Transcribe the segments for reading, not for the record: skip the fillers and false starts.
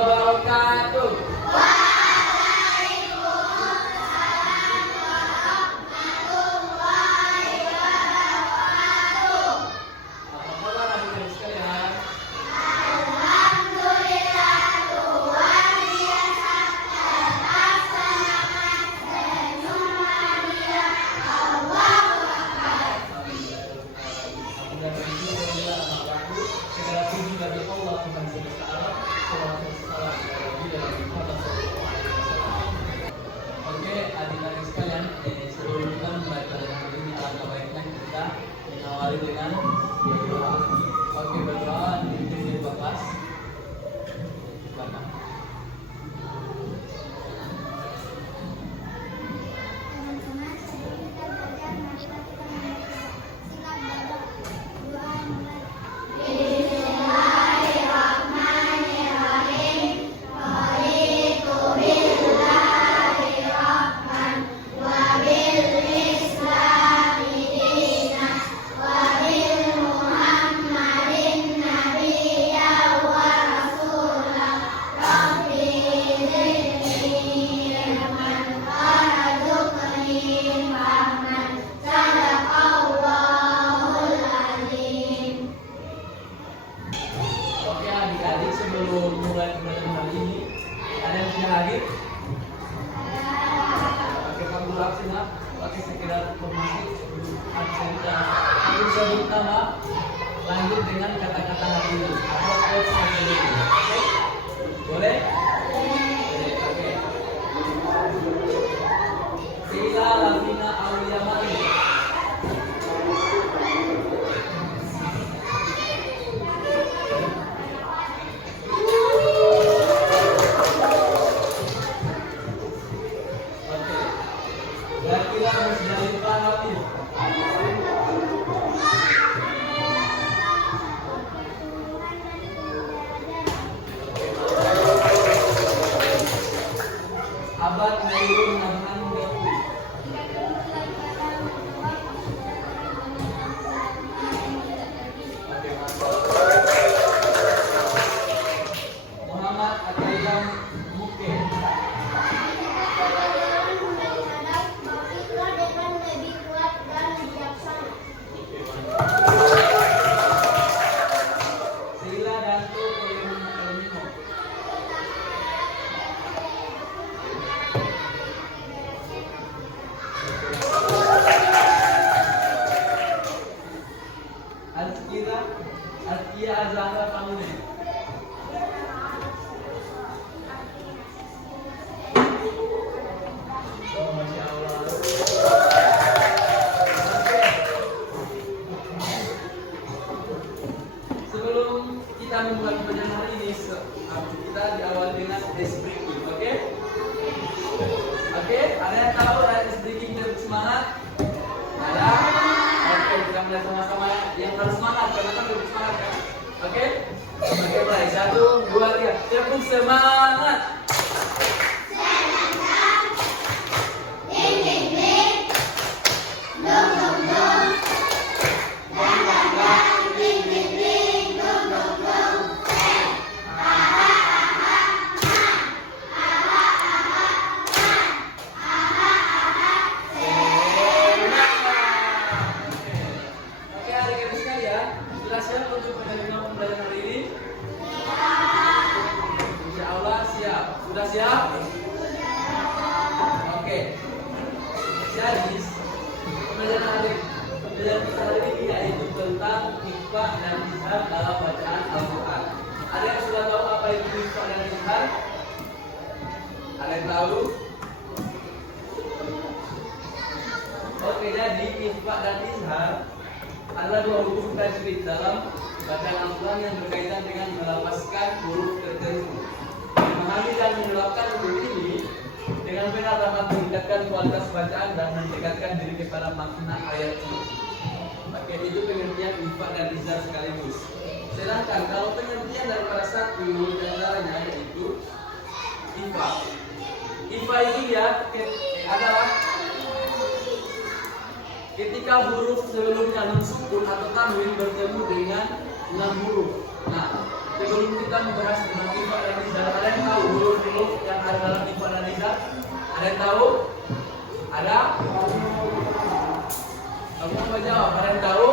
wabarakatuh. Apa kabar adik-adik sekalian? Oke, adik-adik sekalian, sebelum kita memulai pelajaran hari ini, alangkah baiknya kita mengawali dengan berdoa. Oke, berdoa dipimpin dari Bapak. Silakan. Oke adik-adik, sebelum mulai pelajaran hari ini, ada yang punya hadir? Oke, Pak Guru absen lah. Pakai sekedar informasi absen dan aku sebut nama, lanjut dengan kata-kata hari ini atau quotes hari ini. Oke? Boleh? Boleh, oke. Sila Lavina Aulia Mari. Kira-kira Musdalifah Hafiz. Abad Nairun Nabhan Gafi. Muhammad Atayam Muke. Sila Dantu Kolomino. Azkia Azahra Pamune. Oh, Masya Allah. Sebelum kita memulai pelajaran hari ini, kita diawali dengan ice breaking, oke? Oke, ada yang tahu ice breaking biar semangat? Ada? Oke, kita mulai sama-sama ya. Yang harus semangat, karena kan lebih semangat kan? Oke? Oke, mulai. 1, 2, 3. Tepuk semangat! Oke, adik-adik sekalian, sudah siap untuk pelajaran hari ini? Insya Allah siap. Sudah siap? Oke. Jadi pelajaran kita hari ini yaitu tentang ikhfa dan izhar dalam bacaan Al-Quran. Ada yang sudah tahu apa itu ikhfa dan izhar? Ada yang tahu? Oke, jadi ikhfa dan izhar adalah dua huruf tajwid dalam bacaan Al-Quran yang berkaitan dengan melafazkan huruf tertentu. Memahami dan menerapkan huruf ini dengan benar dapat meningkatkan kualitas bacaan dan mendekatkan diri kepada makna ayat ini. Oke, itu pengertian ikhfa dan izhar sekaligus. Sedangkan kalau pengertian daripada satu diantaranya yaitu ikhfa. Ikhfa ini ya adalah ketika huruf sebelumnya nun sukun atau tanwin bertemu dengan 6 huruf. Nah, sebelum kita membahas tentang ikhfa dan izhar, ada yang huruf yang ada dalam ifa dan izhar? Ada yang tahu? Ada? Kamu coba jawab. Ada yang tahu?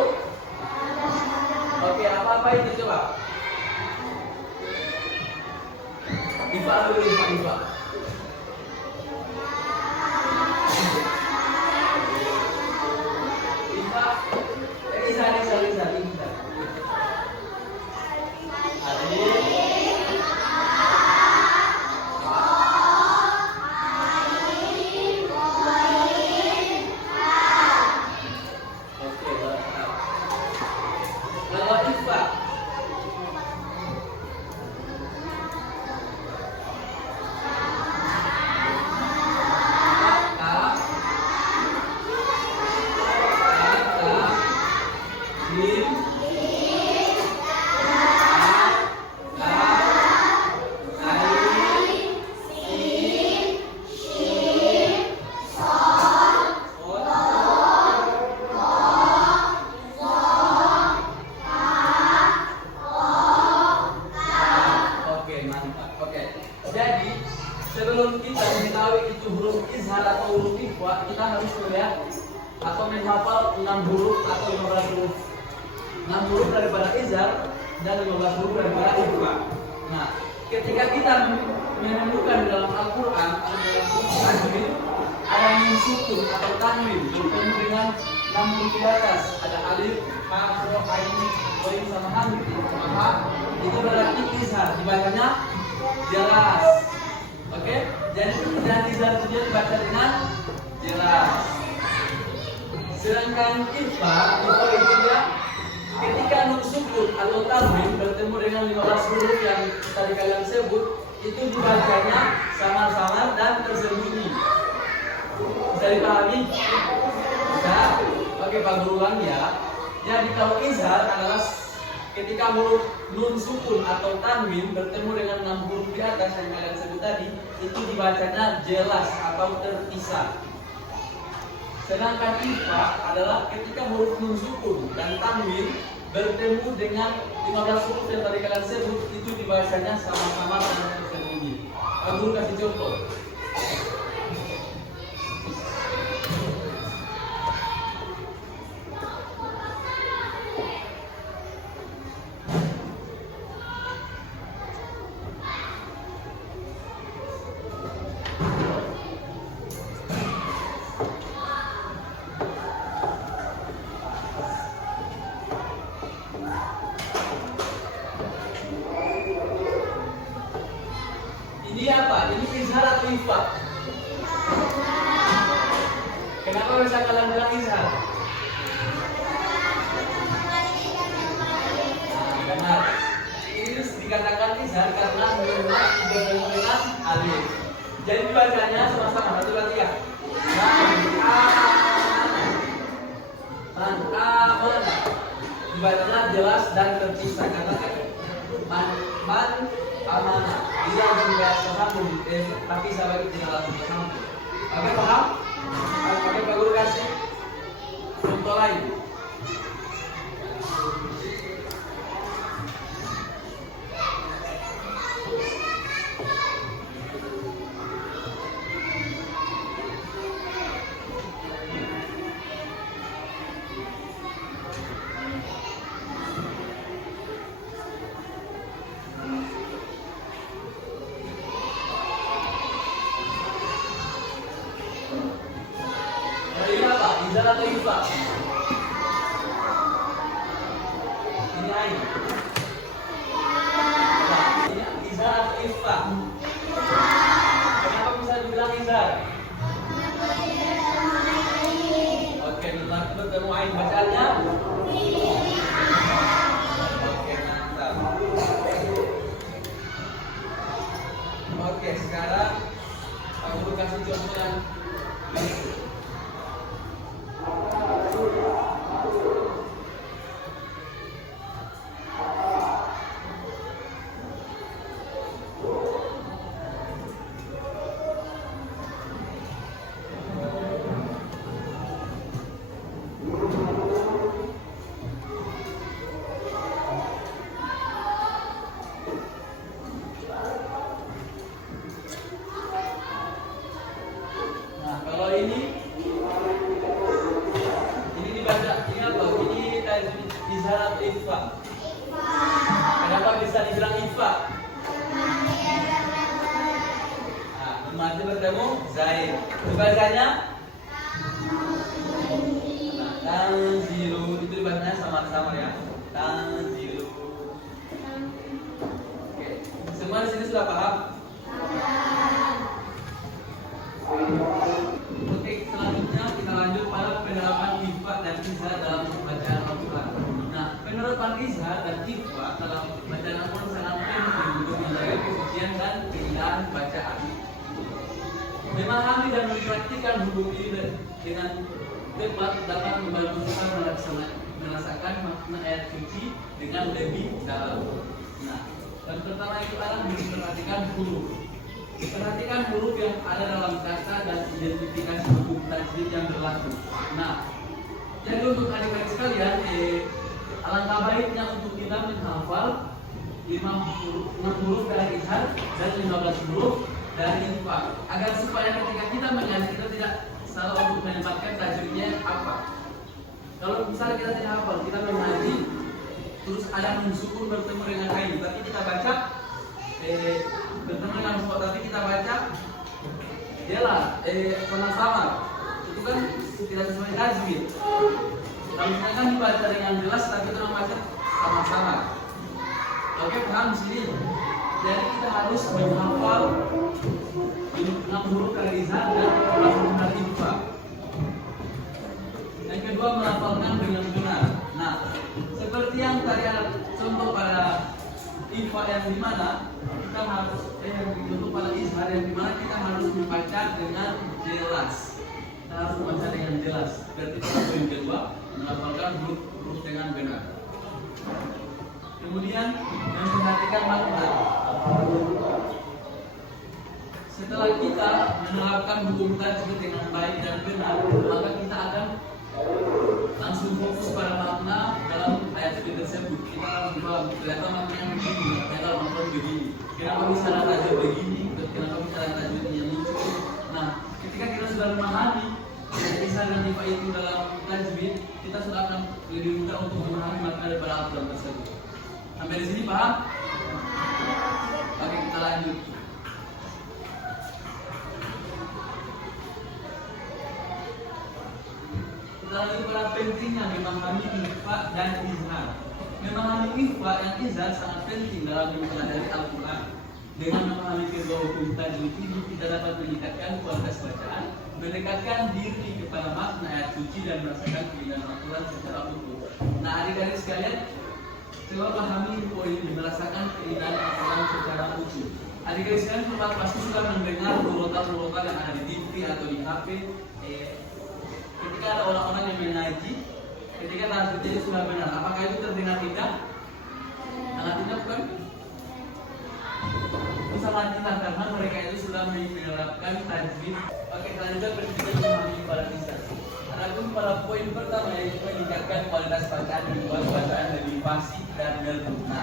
Oke, apa-apa itu coba? Ifa dulu, ifa. Sebelum kita mengetahui itu huruf izhar atau huruf ikhfa, kita harus melihat atau menghafal 6 huruf atau 15 huruf. 6 huruf daripada izhar dan 15 huruf daripada ikhfa. Nah, ketika kita menemukan dalam Al-Quran atau dalam buku tajwid ada nun sukun atau tanwin bertemu dengan 6 huruf di atas, ada alif, ha, ro, ain, ghain sama hamzah. Maka itu berarti izhar, dibacanya jelas. Oke, jadi dan izhar itu dibaca dengan jelas. Sedangkan ikhfa itu dia ketika nun sukun atau tanwin bertemu dengan 15 huruf yang tadi kalian sebut, itu dibacanya samar-samar dan tersembunyi. Bisa dipahami? Bisa? Oke, Pak Guruan ya. Jadi kalau izhar adalah ketika huruf nun sukun atau tanwin bertemu dengan 6 huruf di atas yang kalian sebut tadi, itu dibacanya jelas atau terpisah. Sedangkan ikhfa adalah ketika huruf nun sukun dan tanwin bertemu dengan 15 huruf yang tadi kalian sebut, itu dibacanya sama-sama dan tersembunyi. Pak Guru kasih contoh. Ini apa? Ini izhar atau ikhfa? Kenapa bisa kalian bilang izhar? Benar. Ini dikatakan izhar karena bertemu dengan alif. Jadi bacanya sama-sama. 1, 2, 3. Mana? Dibacanya jelas dan terpisah karena man amanah. Tidak juga sambung, tapi saya bagi tidak langsung sambung. Oke, paham? Oke, Pak Guru kasih contoh lain. Izhar atau ikhfa? Ini ain. Ini izhar atau ikhfa? Kenapa bisa dibilang izhar? Oke, bertemu ain bacaannya. Oke, mantap. Oke, sekarang aku kasih contoh yang bertemu Zaid. Dibacanya tanzilu, itu dibacanya sama-sama ya. Tanzilu. Oke, semua di sini sudah paham? Oke, selanjutnya kita lanjut pada penerapan ifa dan izhar dalam bacaan Al-Quran. Nah, penerapan izhar dan ifa dalam bacaan Al-Quran sangat penting untuk menjaga kesucian dan keindahan bacaan. Memahami dan mempraktikkan hukum ini dengan tepat dapat membantu kita merasakan makna ayat suci dengan lebih dalam. Nah, dan pertama itu adalah memperhatikan huruf. Perhatikan huruf yang ada dalam kata dan identifikasi hukum tajwid yang berlaku. Nah, jadi untuk adik-adik sekalian, alangkah baiknya untuk kita menghafal 6 huruf dari izhar dan 15 huruf dari ifa, agar supaya ketika kita mengaji kita tidak salah untuk menempatkan tajwidnya apa. Kalau misalnya kita tidak hafal, kita mengaji terus ada sukun bertemu dengan kayu, tapi kita baca bertemu dengan huruf, tapi kita baca ialah sama-sama, itu kan tidak sesuai tajwid. Kalau misalkan dibaca dengan jelas, tapi kita membaca sama-sama. Oke, paham di sini? Jadi kita harus menghafal 6 huruf dari izhar dan 15 huruf dari ifa. Yang kedua, melafalkan dengan benar. Nah, seperti yang tadi ada contoh pada ifa yang dimana kita harus untuk pada izhar yang dimana kita harus membaca dengan jelas. Kita harus membaca dengan jelas. Berarti pada poin kedua, melafalkan huruf dengan benar. Kemudian memperhatikan makna. Setelah kita menerapkan hukum tajwid dengan baik dan benar, maka kita akan langsung fokus pada makna dalam ayat tersebut. Kita akan mencoba ternyata maknanya begini, ternyata maknanya begini. Kenapa bisa ada tajwid begini? Kenapa bisa ada tajwid yang lucu? Nah, ketika kita sudah memahami kisah dan ifa itu dalam tajwid, kita sudah akan lebih mudah untuk memahami makna daripada aturan tersebut. Sampai di sini paham? Oke, kita lanjut. Kita lanjut pada pentingnya memahami ifa dan izhar. Memahami ifa dan izhar sangat penting dalam mempelajari Al-Quran. Dengan memahami kedua hukum tajwid ini, kita dapat meningkatkan kualitas bacaan, mendekatkan diri kepada makna ayat suci dan merasakan keindahan Al-Quran secara utuh. Nah, adik-adik sekalian, coba pahami poin ini, merasakan keindahan Al-Quran secara utuh. Adik-adik sekalian pasti sudah mendengar urutan-urutan yang ada di TV atau di HP. Ketika ada orang-orang yang mengaji, ketika tajwidnya itu sudah benar, apakah itu terdengar indah? Sangat indah bukan? Itu sangat indah karena mereka itu sudah menerapkan tajwid. Oke, selanjutnya berikutnya memahami pada izhar. Adapun pada poin pertama yaitu meningkatkan kualitas bacaan dan membuat bacaan lebih fasih dan berguna.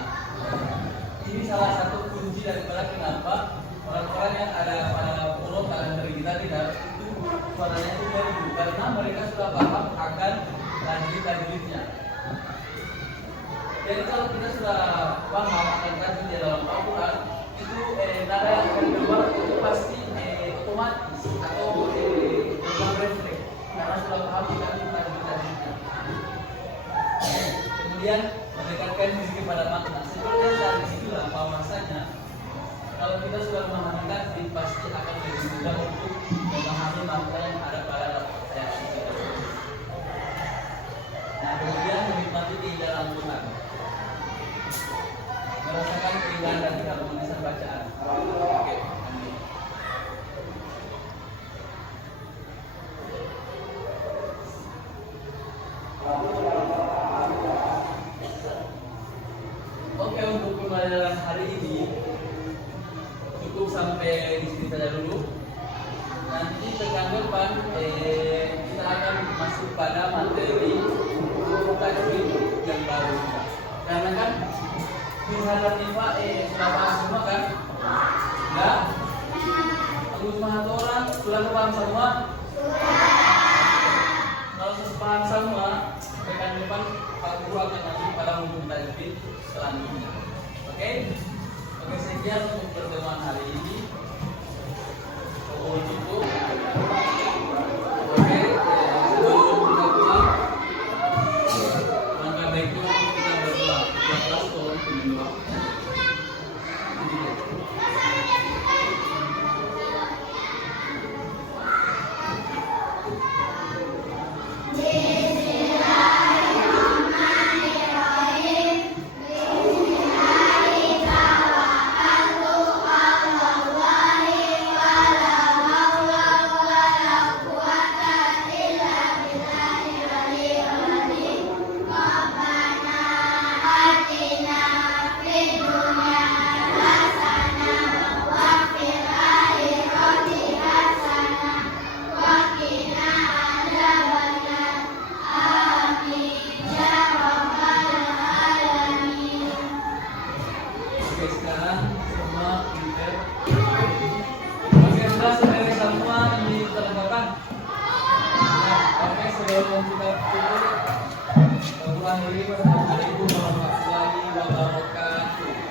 Ini salah satu kunci daripada kenapa orang-orang yang ada pada huruf kalender kita tidak itu suaranya itu merdu, karena mereka sudah paham akan tajwid-tajwidnya. Jadi kalau kita sudah paham akan tajwid dalam Al-Quran, itu nada yang akan keluar itu pasti otomatis atau dalam refleks karena sudah paham akan tajwid-tajwidnya. Kemudian mendekatkan diri kepada makna. Seperti yang tadi dibilang bahwasanya kalau kita sudah memahami tajwid pasti akan lebih mudah untuk memahami makna yang ada pada ayat suci. Nah, kemudian menikmati keindahan Al-Quran, merasakan keindahan dan keharmonisan bacaan. Oke. Oke, untuk pembelajaran hari ini cukup sampai di sini saja dulu. Nanti pekan depan kita akan masuk pada materi tajwid yang baru. Karena kan izhar dan ifa sudah paham semua kan? Ya? Agus Mahatora sudah paham semua? Kalau sudah paham semua, pekan depan Pak Guru akan lanjut pada hukum tajwid selanjutnya. Oke? Oke, sekian untuk pertemuan hari ini. sebelum kita tutup, Assalamualaikum warahmatullahi wabarakatuh.